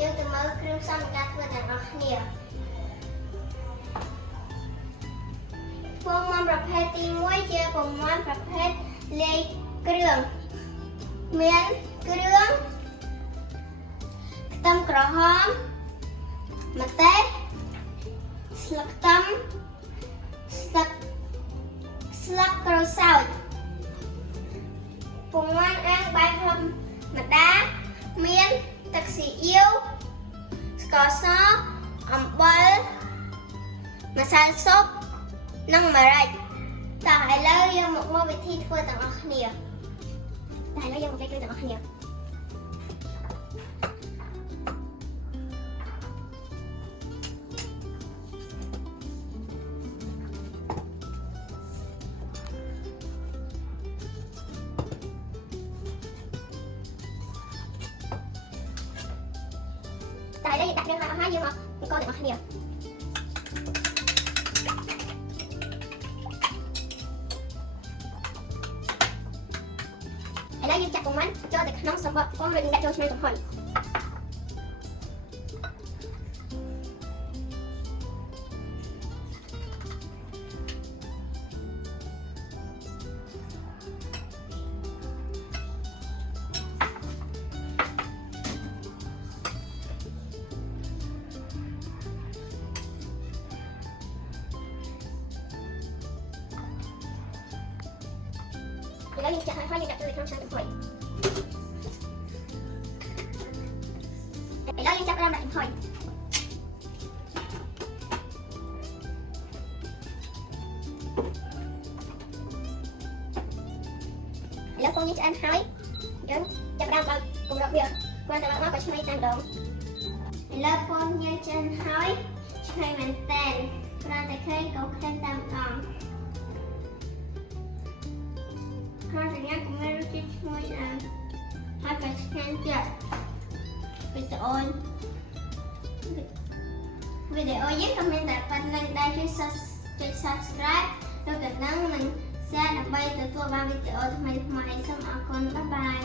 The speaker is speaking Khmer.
យើងទៅមើលគ្រឿងផ្សំនៃការធ្វើទាំងអស់គ្នាពងមាន់ប្រភេទទី1ជាពងមាន់ប្រភេទលាយគ្រឿងមានគ្រឿងខ្ទឹមក្រហមម្ទេសស្លឹកខ្ទឹមស្លឹកក្រូចសើចពងមាន់អាំងបែបធម្មតាមានទឹកស៊ីអ៊ីវស្ករសអំបិលម្សៅស៊ុបនិងម្រេចតោះឥឡូវយើងមកមើលវិធីធ្វើទាំងអស់គ្នាតែឥឡូវយើងមកធ្វើទាំងអស់គ្នាតែឥឡូវយើងដាក់គ្រឿងមកអស់ហើយយើងមកកូរទាំងអស់គ្នាឥឡូវយើងចាក់ពងមាន់ចូលទៅក្នុងសំបកពងរួចយើងដាក់ចូលឆ្នាំចំហុយឥឡូវយើងចាក់ហើយយើងដាក់ចូលទៅក្នុងឆ្នាំចំហុយឥឡូវយើងចាប់ផ្ដើមដាក់ចំហុយឥឡូវពងយើងឆ្អិនហើយយើងចាប់ផ្ដើមបើកគម្របវាគ្រាន់តែបើកមកក៏ឆ្នៃតែម្ដងឥឡូវពងយើងឆ្អិនហើយឆ្នៃមែនតែនគ្រាន់តែឃើញក៏ឃើញតែម្ដងគ្រាន់តែញ៉ាំក៏មានរសជាតិឈ្ងុយដែរហើយក៏ឆ្ងាញ់ទៀតវីដេអូយើងក៏មានតែប៉ុណ្្នឹងដែរជួយ subscribe ទៅកណ្ដឹងនិង share ដើម្បីទទួលបានវីដេអូថ្មីៗសូមអរគុណបាយបាយ